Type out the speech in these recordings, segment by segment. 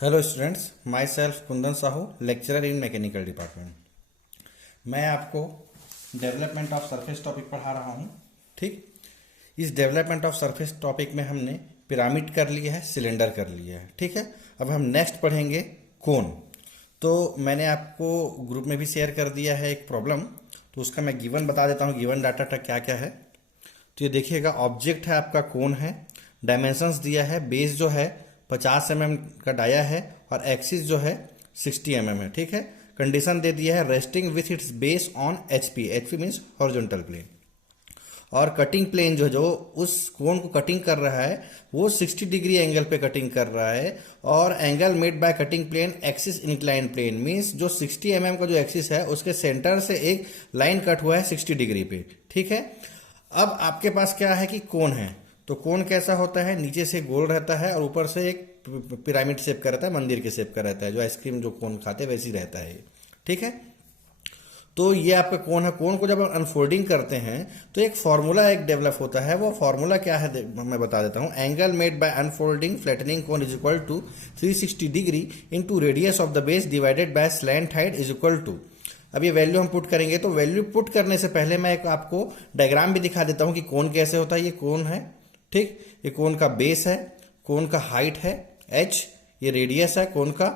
Hello students, my self Kundan Sahu, lecturer in mechanical department. मैं आपको development of surface topic पढ़ा रहा हूँ। ठीक, इस डेवलपमेंट ऑफ सरफेस टॉपिक में हमने पिरामिड कर लिया है, सिलेंडर कर लिया है। ठीक है, अब हम नेक्स्ट पढ़ेंगे कोन। तो मैंने आपको ग्रुप में भी शेयर कर दिया है एक प्रॉब्लम, तो उसका मैं गिवन बता देता हूँ, गिवन डाटा क्या क्या है। तो ये देखिएगा, ऑब्जेक्ट है आपका कोन है, डायमेंशंस दिया है, बेस जो है 50 mm का डाया है और एक्सिस जो है 60 mm है। ठीक है, कंडीशन दे दिया है resting with its base on HP. HP means horizontal plane, और कटिंग प्लेन जो उस कोन को कटिंग कर रहा है वो 60 डिग्री एंगल पे कटिंग कर रहा है, और angle made by cutting plane axis incline plane means जो 60 mm का जो एक्सिस है उसके सेंटर से एक लाइन कट हुआ है 60 डिग्री पे। ठीक है, अब आपके पास क्या है कि कोन है, तो कोन कैसा होता है, नीचे से गोल रहता है और ऊपर से एक पिरामिड शेप का रहता है, मंदिर के शेप का रहता है, जो आइसक्रीम जो कोन खाते हैं वैसी रहता है। ठीक है, तो ये आपका कोन है। कोन को जब हम अनफोल्डिंग करते हैं तो एक फॉर्मूला एक डेवलप होता है। वो फॉर्मूला क्या है मैं बता देता हूँ। Angle made by unfolding flattening cone is equal to 360 degree into radius of the base divided by slant height is equal to. अब ये वैल्यू हम पुट करेंगे, तो वैल्यू पुट करने से पहले मैं एक आपको डायग्राम भी दिखा देता हूँ कि कोन कैसे होता है। ये कोन है, ठीक, ये कोन का बेस है, कोन का हाइट है h, ये रेडियस है कोन का,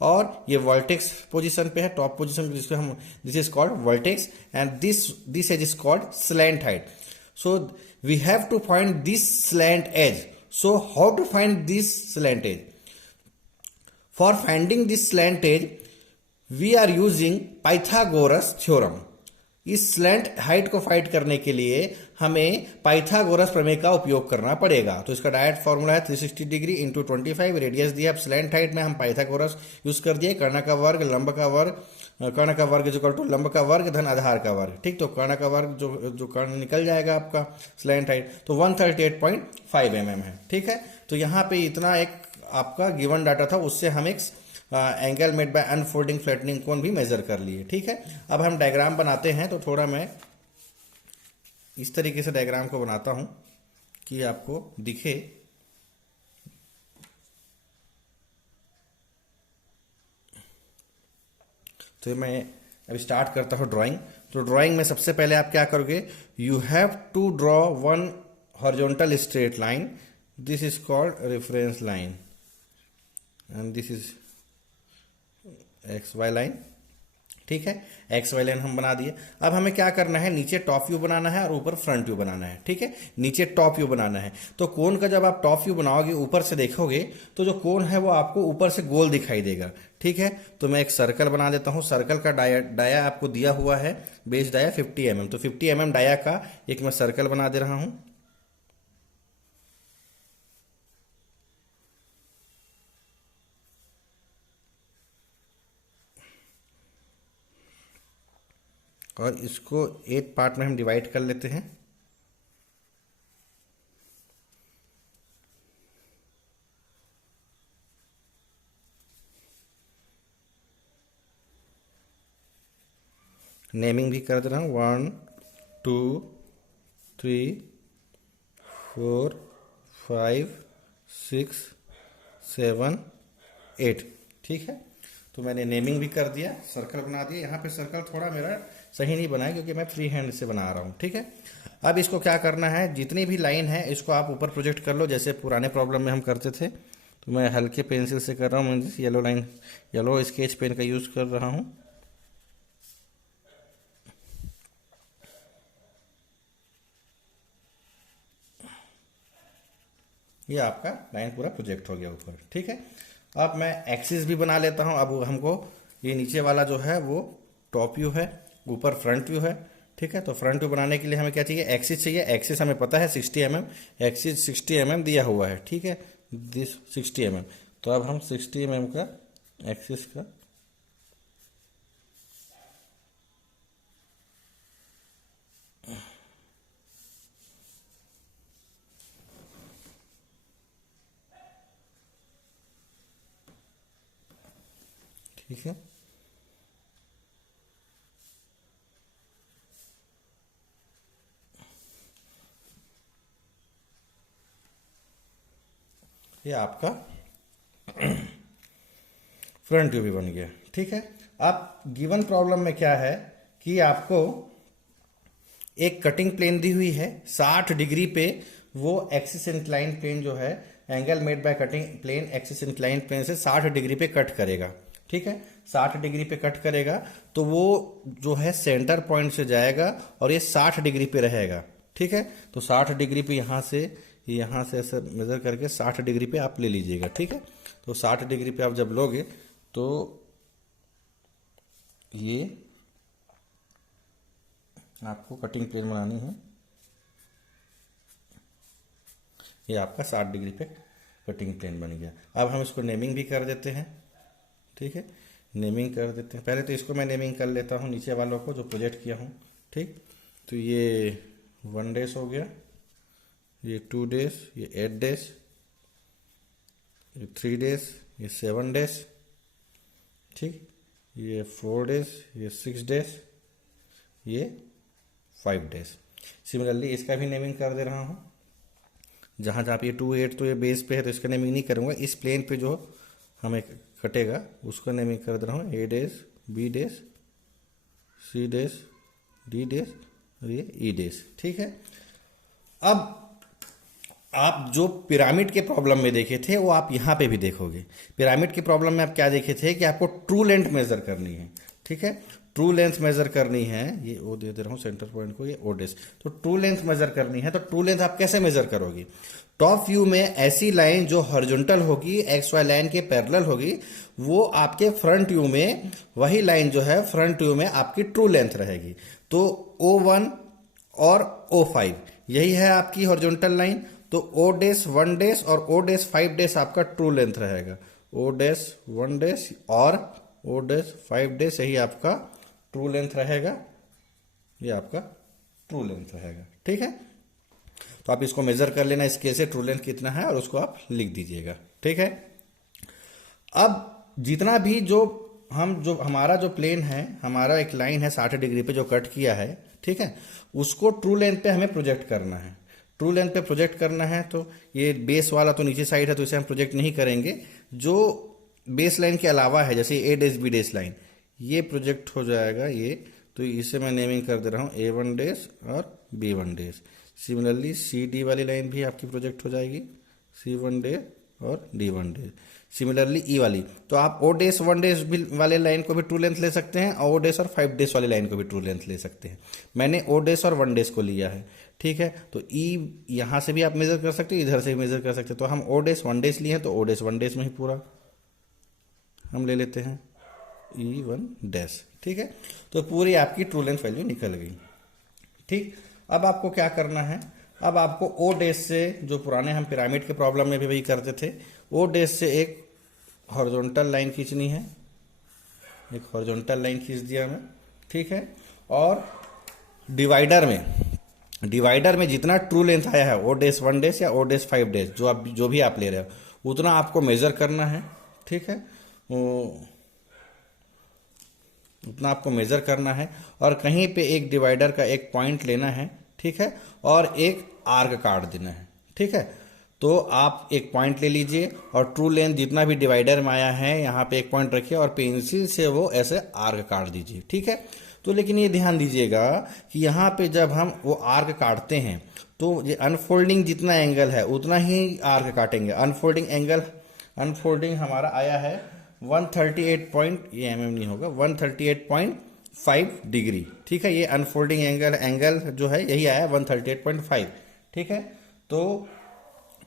और ये वर्टेक्स पोजीशन पे है, टॉप पोजीशन, जिसको हम this is called vertex and this edge is called slant height. So we have to find this slant edge. So how to find this slant edge? For finding this slant edge we are using Pythagoras theorem. इस slant height को find करने के लिए हमें Pythagoras प्रमेय का उपयोग करना पड़ेगा। तो इसका डायरेक्ट फॉर्मूला है 360 डिग्री इंटू 25, रेडियस दिया। अब स्लैंट हाइट में हम पाइथागोरस यूज कर दिए, कर्ण का वर्ग लंब का वर्ग, कर्ण का वर्ग इज इक्वल टू लंब का वर्ग धन आधार का वर्ग। ठीक, तो कर्ण का वर्ग जो कर्ण निकल जाएगा आपका स्लैंट हाइट, तो 138.5 mm है। ठीक है, तो यहाँ पे इतना एक आपका गिवन डाटा था, उससे हम एक angle made by unfolding flattening cone भी मेजर कर लिए। ठीक है, अब हम डायग्राम बनाते हैं, तो थोड़ा मैं इस तरीके से डायग्राम को बनाता हूं कि आपको दिखे। तो मैं अभी स्टार्ट करता हूं ड्राइंग। तो ड्राइंग में सबसे पहले आप क्या करोगे, you have to draw one horizontal straight line, this is called reference line and this is X Y line. ठीक है, एक्स वाई लाइन हम बना दिए। अब हमें क्या करना है, नीचे टॉप व्यू बनाना है और ऊपर फ्रंट व्यू बनाना है। ठीक है, नीचे टॉप व्यू बनाना है। तो कोन का जब आप टॉप व्यू बनाओगे, ऊपर से देखोगे, तो जो कोन है वो आपको ऊपर से गोल दिखाई देगा। ठीक है, तो मैं एक सर्कल बना देता हूं। सर्कल का डाया आपको दिया हुआ है, बेस डाया 50 mm, तो 50 mm डाया का एक मैं सर्कल बना दे रहा हूं। और इसको 8 पार्ट में हम डिवाइड कर लेते हैं। नेमिंग भी कर दे रहा हूँ, 1 2 3 4 5 6 7 8। ठीक है, तो मैंने नेमिंग भी कर दिया, सर्कल बना दिया। यहाँ पे सर्कल थोड़ा मेरा सही नहीं बना है क्योंकि मैं फ्री हैंड से बना रहा हूँ। ठीक है, अब इसको क्या करना है, जितनी भी लाइन है इसको आप ऊपर प्रोजेक्ट कर लो, जैसे पुराने प्रॉब्लम में हम करते थे। तो मैं हल्के पेंसिल से कर रहा हूँ, मैं yellow line, yellow sketch pen का यूज़ कर रहा हूँ। ये आपका लाइन पूरा प्रोजेक्ट हो गया ऊपर। ठीक है, अब मैं एक्सिस भी बना लेता हूँ। अब हमको ये नीचे वाला जो है वो टॉप व्यू है, ऊपर फ्रंट व्यू है। ठीक है, तो फ्रंट व्यू बनाने के लिए हमें क्या चाहिए, एक्सिस चाहिए। एक्सिस हमें पता है 60 mm, एक्सिस 60 mm दिया हुआ है। ठीक है, दिस 60 mm, तो अब हम 60 mm का एक्सिस का ठीक है, ये आपका फ्रंट व्यू भी बन गया। ठीक है, अब गिवन प्रॉब्लम में क्या है कि आपको एक कटिंग प्लेन दी हुई है 60 डिग्री पे, वो एक्सिस इंक्लाइन प्लेन जो है, angle made by cutting plane axis incline plane से 60 डिग्री पे कट करेगा। ठीक है, 60 डिग्री पे कट करेगा तो वो जो है सेंटर पॉइंट से जाएगा और ये 60 डिग्री पे रहेगा। ठीक है, तो 60 डिग्री पे यहाँ से ऐसे मेजर करके 60 डिग्री पे आप ले लीजिएगा। ठीक है, तो 60 डिग्री पे आप जब लोगे तो ये आपको कटिंग प्लेन बनानी है, ये आपका 60 डिग्री पे कटिंग प्लेन बन गया। अब हम इसको नेमिंग भी कर देते हैं। ठीक है, नेमिंग कर देते हैं। पहले तो इसको मैं नेमिंग कर लेता हूँ, नीचे वालों को जो प्रोजेक्ट किया हूँ। ठीक, तो ये 1 डेज हो गया, ये 2 डेज, ये 8 डेज, ये 3 डेज, ये 7 डेज। ठीक, ये 4 डेज, ये 6 डेज, ये 5 डेज। सिमिलरली इसका भी नेमिंग कर दे रहा हूँ। जहाँ जहाँ पे ये 2 8 तो ये बेस पे है तो इसका नेमिंग नहीं करूँगा। इस प्लेन पे जो हमें कटेगा उसका नेमिंग कर दे रहा हूँ। A days, B days, C days, D days और ये ई डेज। ठीक है, अब आप जो पिरामिड के प्रॉब्लम में देखे थे वो आप यहाँ पे भी देखोगे। पिरामिड की प्रॉब्लम में आप क्या देखे थे कि आपको ट्रू लेंथ मेजर करनी है। ठीक है, ट्रू लेंथ मेजर करनी है, ये ओ दे रहा हूँ सेंटर पॉइंट को, ये ओ डेस। तो ट्रू लेंथ मेजर करनी है, तो ट्रू लेंथ आप कैसे मेजर करोगे? टॉप व्यू में ऐसी लाइन जो हॉरिजॉन्टल होगी, एक्स वाई लाइन के पैरेलल होगी, वो आपके फ्रंट व्यू में वही लाइन जो है फ्रंट व्यू में आपकी ट्रू लेंथ रहेगी। तो O1 और O5 यही है आपकी हॉरिजॉन्टल लाइन। तो O डेस 1 डेस और O डेस 5 डेस आपका ट्रू लेंथ रहेगा। O डेस 1 डेस और O डेस 5 डेस यही आपका ट्रू लेंथ रहेगा, ये आपका ट्रू लेंथ रहेगा। ठीक है, तो आप इसको मेजर कर लेना स्केल से ट्रू लेंथ कितना है और उसको आप लिख दीजिएगा। ठीक है, अब जितना भी जो हमारा जो प्लेन है, हमारा एक लाइन है 60 डिग्री पे जो कट किया है, ठीक है, उसको ट्रू लेंथ पे हमें प्रोजेक्ट करना है। ट्रू लेंथ पे प्रोजेक्ट करना है तो ये बेस वाला तो नीचे साइड है तो इसे हम प्रोजेक्ट नहीं करेंगे। जो बेस लाइन के अलावा है जैसे ए डेस बी डेस लाइन, ये प्रोजेक्ट हो जाएगा ये। तो इसे मैं नेमिंग कर दे रहा हूँ A1 डेस और B1 डेस। सिमिलरली CD वाली लाइन भी आपकी प्रोजेक्ट हो जाएगी, C1 डेस और D1 डेस। सिमिलरली E वाली, तो आप O डेस 1 डेस वाले लाइन को भी ट्रू लेंथ ले सकते हैं और O डेस और 5 डेस वाली लाइन को भी ट्रू लेंथ ले सकते हैं। मैंने O डेस और 1 डेस को लिया है। ठीक है, तो E यहाँ से भी आप मेजर कर सकते हैं, इधर से भी मेजर कर सकते हैं। तो हम O डेस 1 डेस लिए हैं तो O डेस 1 डेस में ही पूरा हम ले लेते हैं E1 डैश। ठीक है, तो पूरी आपकी ट्रू लेंथ वैल्यू निकल गई। ठीक, अब आपको क्या करना है? अब आपको O डैश से, जो पुराने हम पिरामिड के प्रॉब्लम में भी वही करते थे, O डैश से एक हॉरिजॉन्टल लाइन खींचनी है। एक हॉरिजॉन्टल लाइन खींच दिया मैं। ठीक है, और डिवाइडर में जितना ट्रू लेंथ आया है O डैश 1 डैश या O डैश 5 डैश, जो भी आप ले रहे हो उतना आपको मेजर करना है। ठीक है, उतना आपको मेजर करना है और कहीं पे एक डिवाइडर का एक पॉइंट लेना है। ठीक है, और एक आर्क काट देना है। ठीक है, तो आप एक पॉइंट ले लीजिए और ट्रू लेंथ जितना भी डिवाइडर में आया है यहाँ पे एक पॉइंट रखिए और पेंसिल से वो ऐसे आर्क काट दीजिए। ठीक है, तो लेकिन ये ध्यान दीजिएगा कि यहाँ पे जब हम वो आर्क काटते हैं तो ये अनफोल्डिंग जितना एंगल है उतना ही आर्क काटेंगे। अनफोल्डिंग हमारा आया है 138 पॉइंट, ये mm नहीं होगा, 138.5 डिग्री। ठीक है, ये अनफोल्डिंग एंगल जो है यही आया 138.5। ठीक है, तो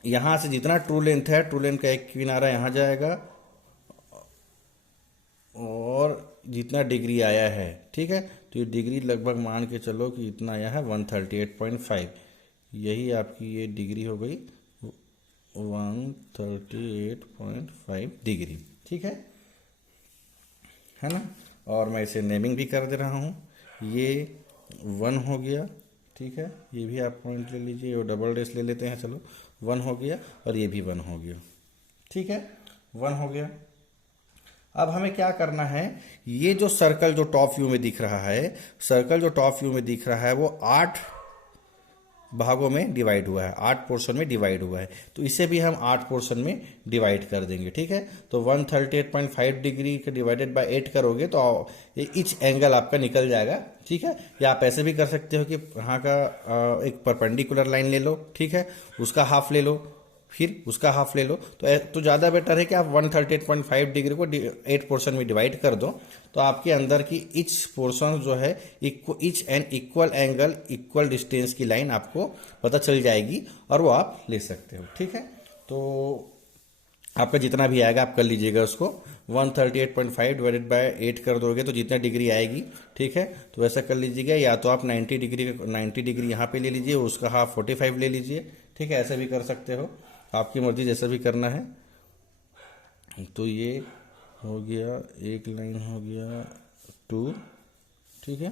यहाँ से जितना ट्रू लेंथ है, ट्रू लेंथ का एक किनारा यहाँ जाएगा और जितना डिग्री आया है, ठीक है, तो ये डिग्री लगभग मान के चलो कि इतना आया है 138.5। यही आपकी ये डिग्री हो गई 138.5 डिग्री। ठीक है ना? और मैं इसे नेमिंग भी कर दे रहा हूँ। ये 1 हो गया। ठीक है, ये भी आप पॉइंट ले लीजिए, और डबल डेस ले लेते हैं, चलो 1 हो गया और ये भी 1 हो गया। ठीक है, 1 हो गया। अब हमें क्या करना है? ये जो सर्कल जो टॉप व्यू में दिख रहा है, वो 8 भागों में डिवाइड हुआ है, 8 पोर्शन में डिवाइड हुआ है, तो इसे भी हम 8 पोर्शन में डिवाइड कर देंगे। ठीक है, तो 138.5 डिग्री का डिवाइडेड बाय 8 करोगे तो ईच एंगल आपका निकल जाएगा। ठीक है, या आप ऐसे भी कर सकते हो कि यहाँ का एक परपेंडिकुलर लाइन ले लो, ठीक है, उसका हाफ ले लो, फिर उसका हाफ ले लो, तो ज़्यादा बेटर है कि आप 138.5 डिग्री को 8 पोर्शन में डिवाइड कर दो, तो आपके अंदर की ईच पोर्शन जो है each and equal angle equal distance की लाइन आपको पता चल जाएगी और वो आप ले सकते हो। ठीक है, तो आपका जितना भी आएगा आप कर लीजिएगा उसको, 138.5 डिवाइडेड बाय 8 कर दोगे तो जितना डिग्री आएगी। ठीक है, तो वैसा कर लीजिएगा, या तो आप 90 डिग्री यहाँ पे ले लीजिए, उसका हाफ 45 ले लीजिए। ठीक है, ऐसे भी कर सकते हो, आपकी मर्जी, जैसा भी करना है। तो ये हो गया, एक लाइन हो गया 2, ठीक है,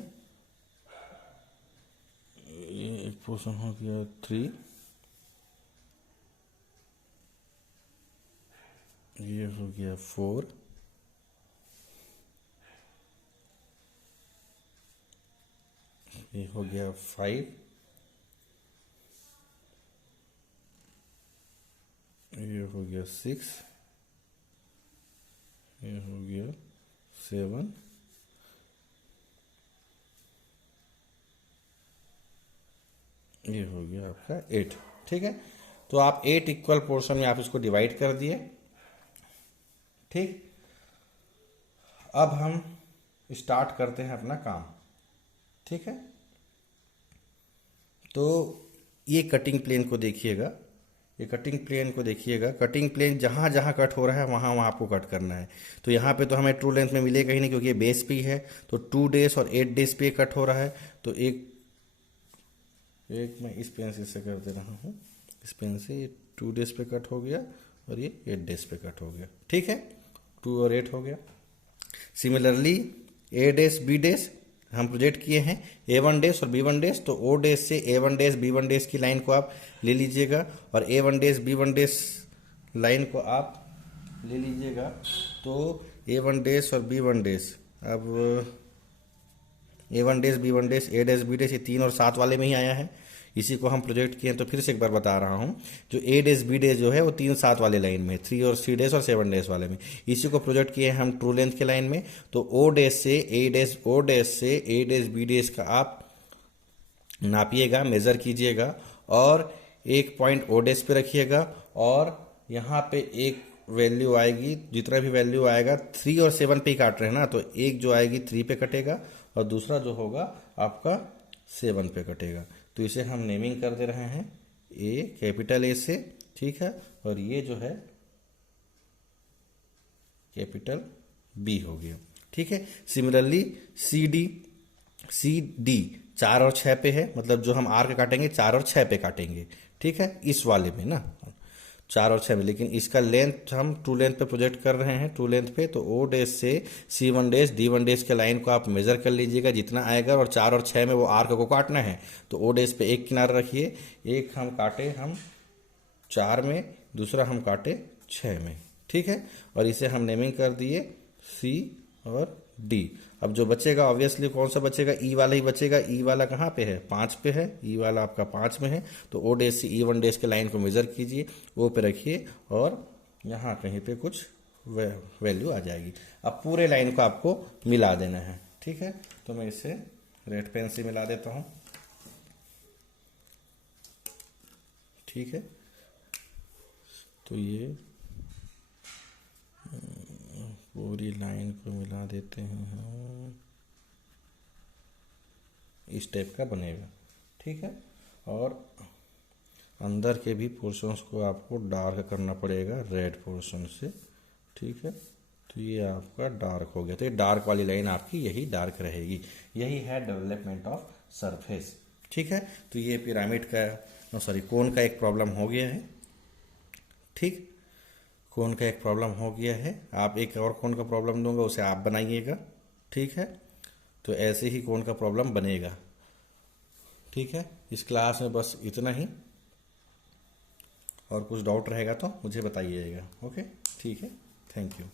ये एक पोर्शन हो गया 3, ये हो गया 4, ये हो गया 5, ये हो गया 6, ये हो गया 7, ये हो गया आपका 8। ठीक है, तो आप 8 इक्वल पोर्शन में आप इसको डिवाइड कर दिए। ठीक, अब हम स्टार्ट करते हैं अपना काम। ठीक है, तो ये कटिंग प्लेन को देखिएगा, ये कटिंग प्लेन को देखिएगा, कटिंग प्लेन जहाँ जहाँ कट हो रहा है वहाँ वहाँ आपको कट करना है। तो यहाँ पे तो हमें ट्रू लेंथ में मिलेगा ही नहीं क्योंकि ये बेस पे ही है, तो 2 डेज और 8 डेज पे कट हो रहा है। तो एक मैं इस पेन से कर दे रहा हूँ, इस पेन से 2 डेज पे कट हो गया और ये 8 डेज पे कट हो गया। ठीक है, 2 और 8 हो गया। सिमिलरली ए डेज बी डेज हम प्रोजेक्ट किए हैं, A1 डेज और B1 डेज, तो O डेज से A1 डेज B1 डेज की लाइन को आप ले लीजिएगा और A1 days B1 days line को आप ले लीजिएगा। तो A1 डेज और B1 डेज, अब A1 days B1 days A days B days ये 3 और 7 वाले में ही आया है, इसी को हम प्रोजेक्ट किए हैं। तो फिर से एक बार बता रहा हूँ, जो A डेज B डेज जो है वो 3 7 वाले लाइन में, 3 और 3 डेज और 7 डेज वाले में, इसी को प्रोजेक्ट किए हैं हम ट्रू लेंथ के लाइन में। तो O डेज से A डेज B डेज का आप नापिएगा, मेज़र कीजिएगा और एक पॉइंट O डेज पे रखिएगा और यहाँ पे एक वैल्यू आएगी, जितना भी वैल्यू आएगा 3 और 7 पे ही काट रहे हैं ना, तो एक जो आएगी 3 पे कटेगा और दूसरा जो होगा आपका 7 पे कटेगा। तो इसे हम नेमिंग कर दे रहे हैं A, कैपिटल A से। ठीक है, और ये जो है कैपिटल B हो गया। ठीक है, सिमिलरली सी डी 4 और 6 पे है, मतलब जो हम आर्क काटेंगे 4 और 6 पे काटेंगे। ठीक है, इस वाले में ना 4 और 6 में, लेकिन इसका लेंथ हम ट्रू लेंथ पे प्रोजेक्ट कर रहे हैं, ट्रू लेंथ पे। तो O डेज से C1 डेज D1 डेज के लाइन को आप मेजर कर लीजिएगा जितना आएगा, और 4 और 6 में वो आर्क को काटना है। तो O डेज पे एक किनारा रखिए, एक हम काटे हम 4 में, दूसरा हम काटे 6 में। ठीक है, और इसे हम नेमिंग कर दिए C और D। अब जो बचेगा ऑब्वियसली कौन सा बचेगा, E वाला ही बचेगा। E वाला कहाँ पे है, 5 पे है, E वाला आपका 5 में है। तो O डेज से E1 डेज के लाइन को मेजर कीजिए, O पे रखिए और यहाँ कहीं पे कुछ वैल्यू आ जाएगी। अब पूरे लाइन को आपको मिला देना है। ठीक है, तो मैं इसे रेड पेन से मिला देता हूँ। ठीक है, तो ये पूरी लाइन को मिला देते हैं, इस टाइप का बनेगा। ठीक है, और अंदर के भी पोर्शंस को आपको डार्क करना पड़ेगा रेड पोर्शन से। ठीक है, तो ये आपका डार्क हो गया, तो ये डार्क वाली लाइन आपकी यही डार्क रहेगी। यही है डेवलपमेंट ऑफ सरफेस। ठीक है, तो ये पिरामिड का कोन का एक प्रॉब्लम हो गया है। ठीक, कोन का एक प्रॉब्लम हो गया है। आप एक और कोन का प्रॉब्लम दूंगा, उसे आप बनाइएगा। ठीक है, तो ऐसे ही कोन का प्रॉब्लम बनेगा। ठीक है, इस क्लास में बस इतना ही, और कुछ डाउट रहेगा तो मुझे बताइएगा। ओके, ठीक है, थैंक यू।